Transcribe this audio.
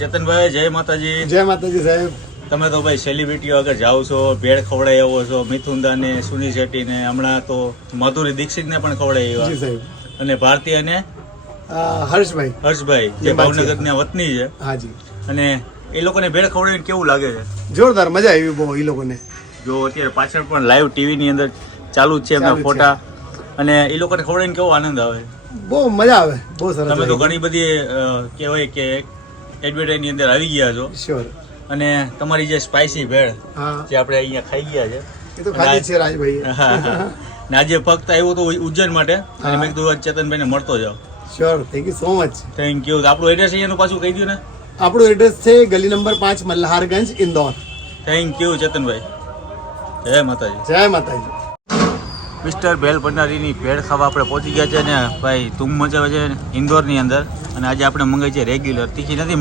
ચેતનભાઈ જય માતાજી. જય માતાજી સાહેબ. તમે તો ભાઈ સેલિબ્રિટીઓ આગળ જાઓ છો, ભેળ ખવડાવી આવો છો, મિથુનદા ને સુની શેટ્ટી ને હમણાં તો માધુરી દીક્ષિત ને પણ ખવડાવી જી આવ્યા સાહેબ. અને ભારતીય ને હર્ષભાઈ જે ભાવનગર ના વતની છે. હાજી. અને એ લોકોને ભેળ ખવડાવીને કેવું લાગે છે? જોરદાર મજા આવી બહુ એ લોકોને. જો અત્યારે પાછળ પણ લાઈવ ટીવી ની અંદર ચાલુ જ છે એમના ફોટા, અને એ લોકોને ખવડાવીને કેવો આનંદ આવે? બહુ મજા આવે, બહુ સરસ. તમે તો ઘણી બધી કહેવાય કે એડવર્ટાઇઝ ની અંદર આવી ગયા છો. શ્યોર. અને તમારી જે સ્પાઇસી ભેળ હા જે આપણે અહીંયા ખાઈ ગયા છે એ તો ખાધી છે રાજભાઈ. ને આજે ફક્ત આવ્યો તો ઉજ્જૈન માટે, અને મેં કીધું ચેતનભાઈ ને મળતો જાવ. Sure. Thank you so much. Thank you. આપણું એડ્રેસ અહીંયાનું પાછું કહી દો ને. આપણું એડ્રેસ છે ગલી number 5 Malharganj, Indore. Thank you ચેતનભાઈ. જય માતાજી. જય માતાજી. મિસ્ટર ભેલ ભંડારીની ભેળ ખાવા આપણે પહોંચી ગયા છે ને ભાઈ, ધૂમ મચાવે છે ઇન્દોરની અંદર. અને આજે આપણે મંગાવી છે રેગ્યુલર, તીખી નથી.